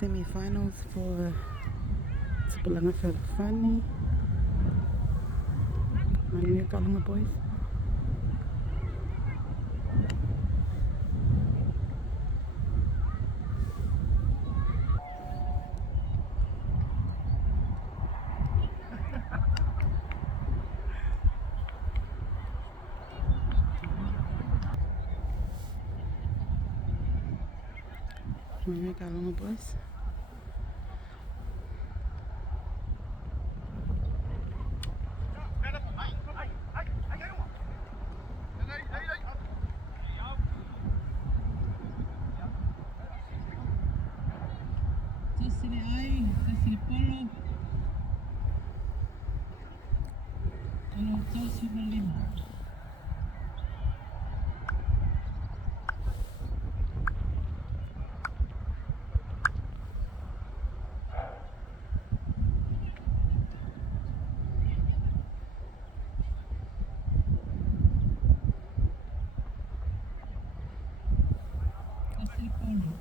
semi-finals for Tupulanga Felfani. Manuel Kalunga boys. Manuel Kalunga boys.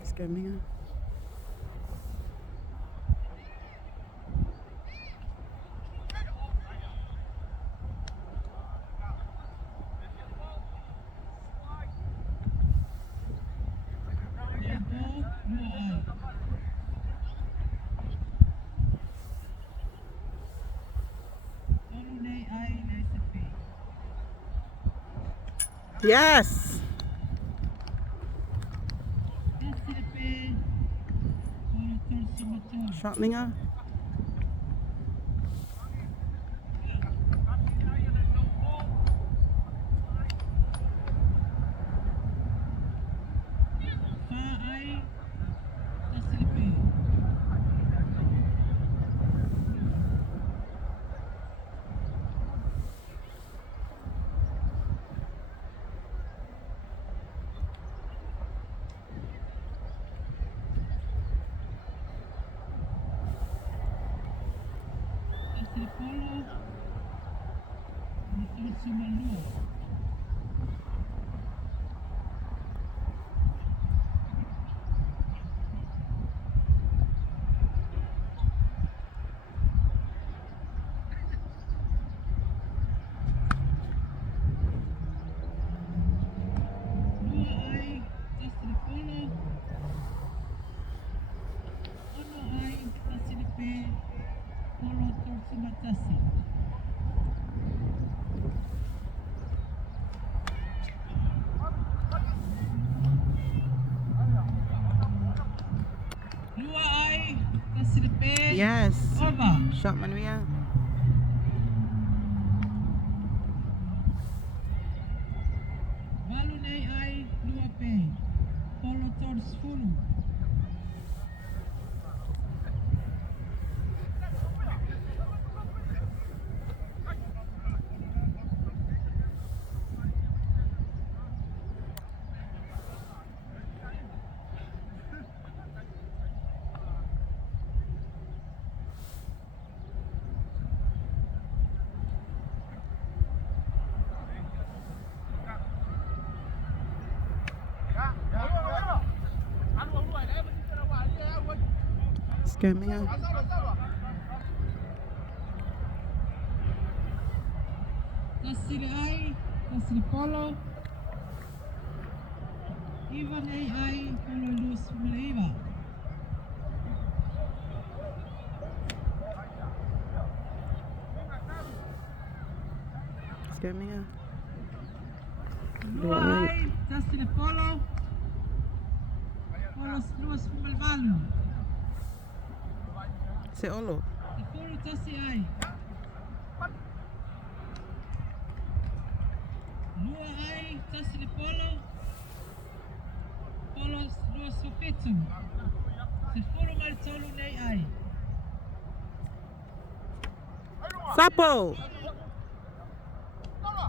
Scamming. Yes. Shotminger. Yes. Shot Manuel. Scamming. Tasiri Polo. Ivan AI Polo Luz Maleiva. Scamming. Luai Tasiri Polo. Polo Luz Malvalu. Se olo. Polo Tasiri. Luai Tasiri Polo. Polo Luz Sopetu. Se Polo Maritolo Nei Ai. Sapo.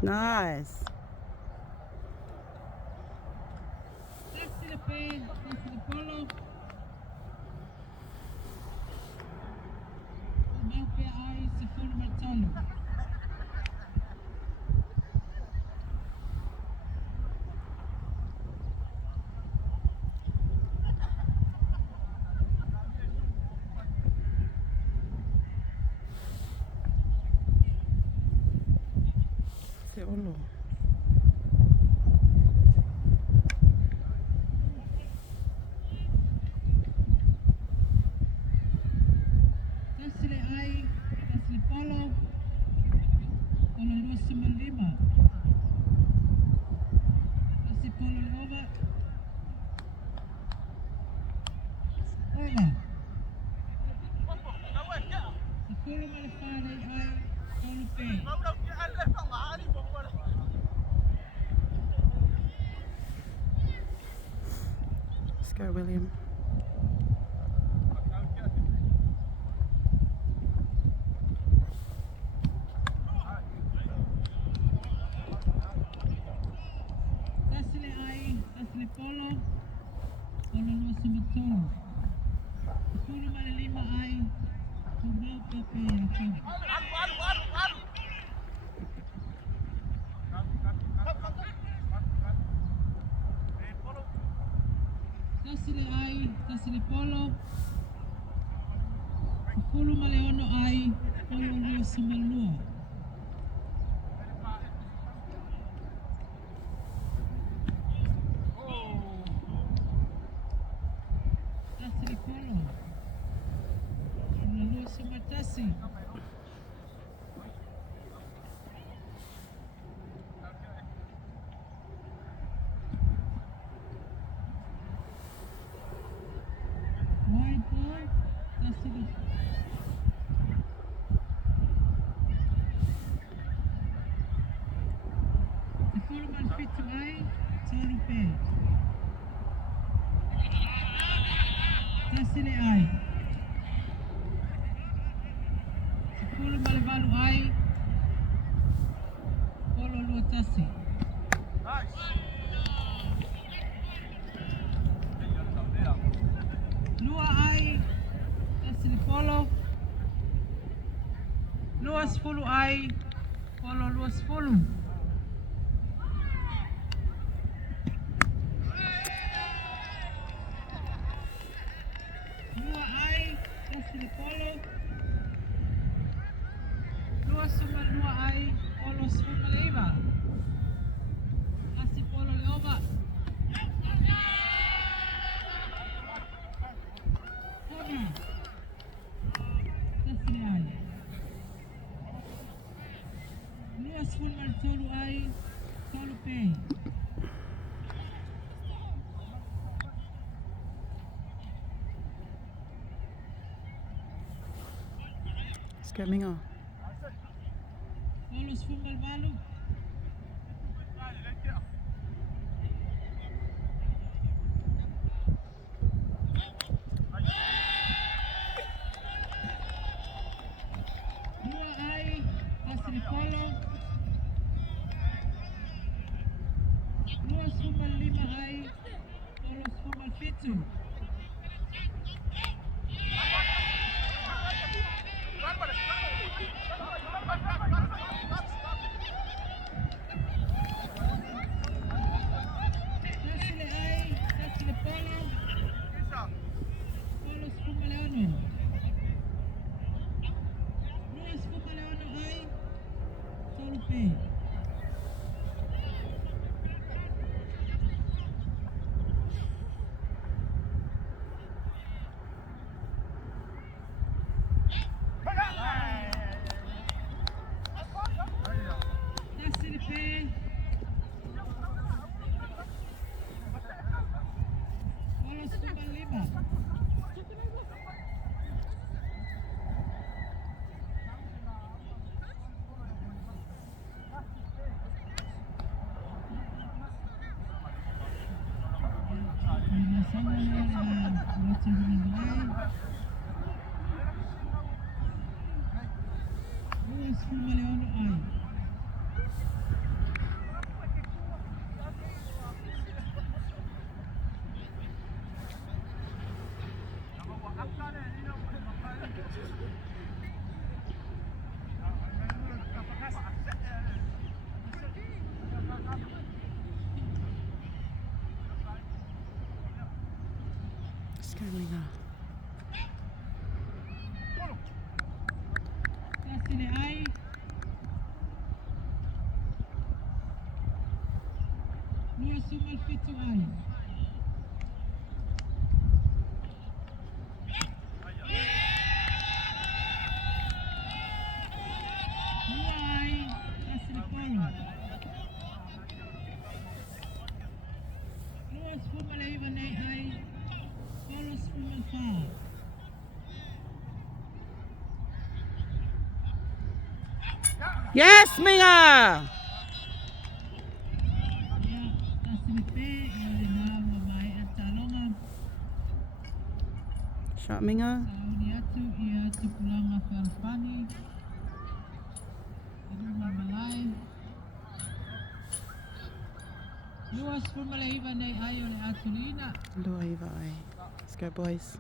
Nice. Tasiri Polo. Umaupe Ai se Polo Maritolo. Te olo. Tasile ai, tasile polo, polo 295. Tasile polo le over. Over. Sepuluh male fare ai, polo pay. Let's go, William. Tasile ai, tasile polo, polo 293. Sepuluh male 5 ai, tumbao pepe ya coba. Tasile ai, tasile polo, 10 male 1 ai, polo 292. Tasile polo, polo 293. Wide ball, tasile. Sepuluh male 7 ai, solo pay. Tasile ai. 10 male 8 ai, polo 2 Lua ai, tasile polo. Lua 10 ai, polo 210. Lua ai, tasile polo. Lua suma lua ai, polo 10 Tasile polo le over. Over. Tasile ai. Lua 10 male tolu ai, tolu pay. Let's go, Mingo. Polo 10 male valu. Lua ai, tasile polo. Lua 10 male 5 ai, polo 10 male 7. Tasile ai, tasile polo. Polo 10 male 1. Lua 10 male 1 ai, solo pay. Tasile pay. Polo 10 male 5. Sama watu wengine. Lua 10 male 1 ai. Let's go, Mingo. Tasile ai. Malfitso ay. Luay, Casilipolo. Luas Fumalaivan ay Polos Fumalfa. Yes, Minga! Ya, Casilipe, na mabay at talonga. Shot Minga. Sauniatu, iatu pulanga Farfani. Iruma Malay. Luas Fumalaivan ay ayo ni Atulina. Luaiva ay. Let's go, boys.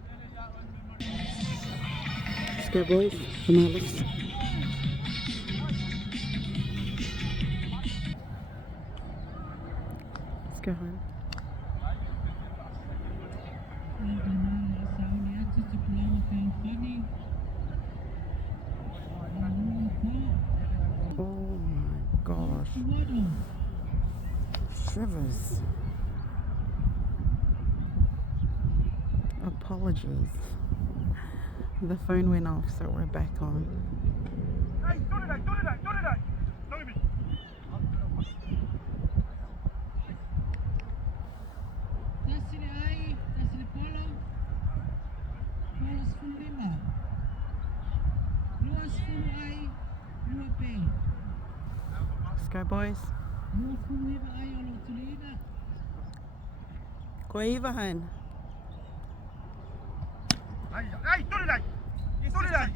Let's go, boys. Come on, let's. Let's go home. Sauniatu pulanga Farfani. Oh my gosh. Waddle. Shivers. Apologies. The phone went off, so we're back on. Tasili ay, Tasili Polo. Polos Fulima. Luas Fulu ay, Luape. Let's go, boys. Luas Fulima ay, Olo Tulina. Kuiva han. Ay, Tulilay! Tulilay!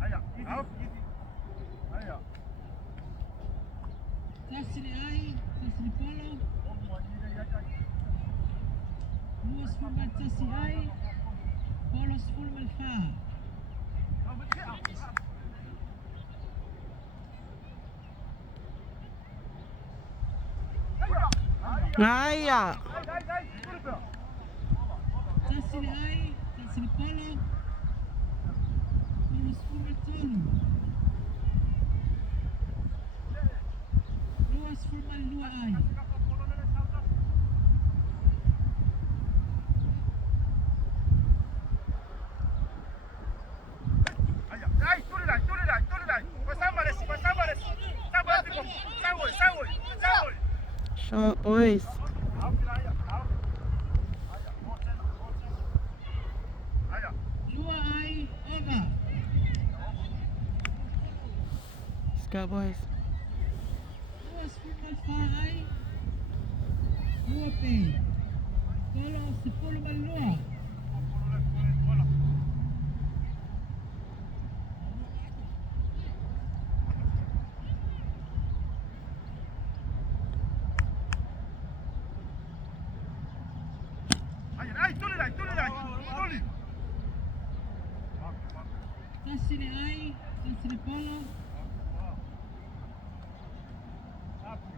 Aya, out. Aya. Tasili ay, Tasili Polo. Luas Fulma Tasi ay, Polos Fulma Fa. Aya. Tasili ay, Tasili Polo. Polos Fulma Tolu. Luas Fulma Lua ay. Ay, Tulilay! Pasambales! Sawol! Shot, boys. Aya. Lua ay, Oga. Let's go, boys. Luas Fulma Fa ay, Luape. Polo Sepuluh Malua. Ay, Tulilay! Tuli! Tasili ay, Tasili Polo.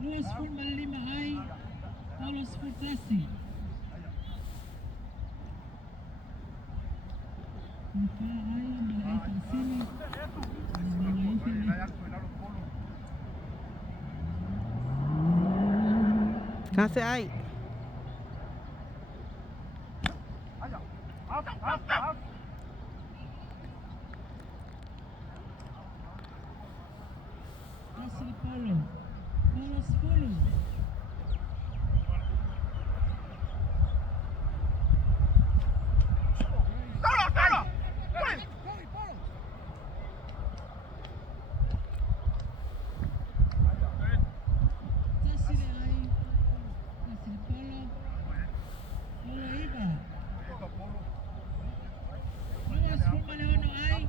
Luas Fulma Lima ay, Polos Fultasi. Maka ay, malay sa sini. Malay sa sini. Kasi ay. Out. Tasili Polo. Polos Fulu. Tolo! Tasili ay, Tasili Polo. Polo Iba. Luas Fulma Leono ay,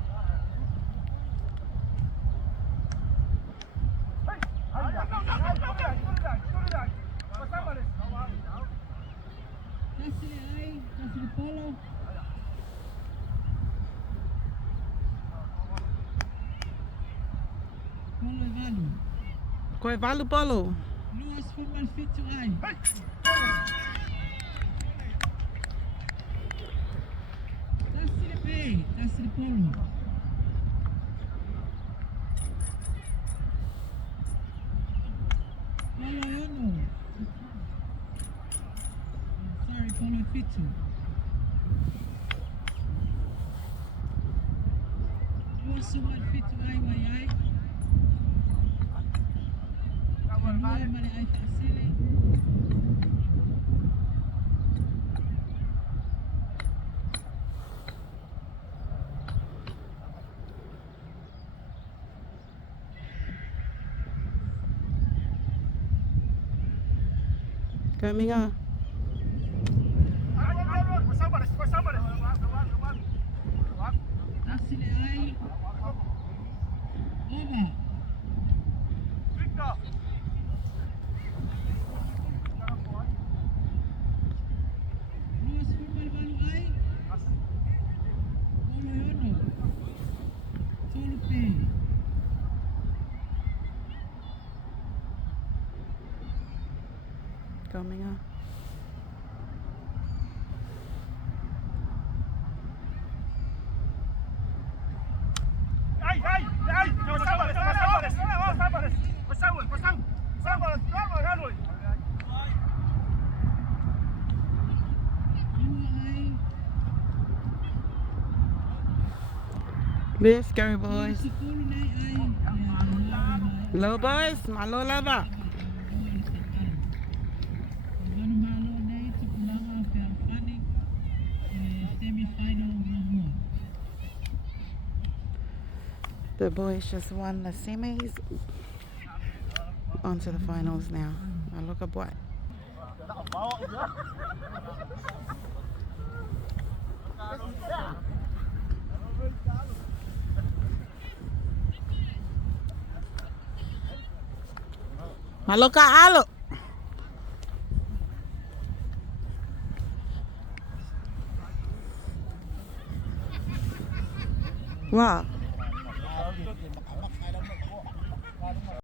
Tasili ay, Tasili Polo. Polo Ivalu. Kuivalu polo. Luas Fulma Fitso ay. Tasili Pe, Tasili Polo. Polo Yono. suman fito ay wayay. Kanua mali ay fasili. Coming on. Asili ay over. Luas formal balu ay Oloyono. Tolupe. Coming on. Let's go, boys. Low boys, malo lava. The boys just won the semis. On to the finals now. Now look at what. Malo ka alo. Wow.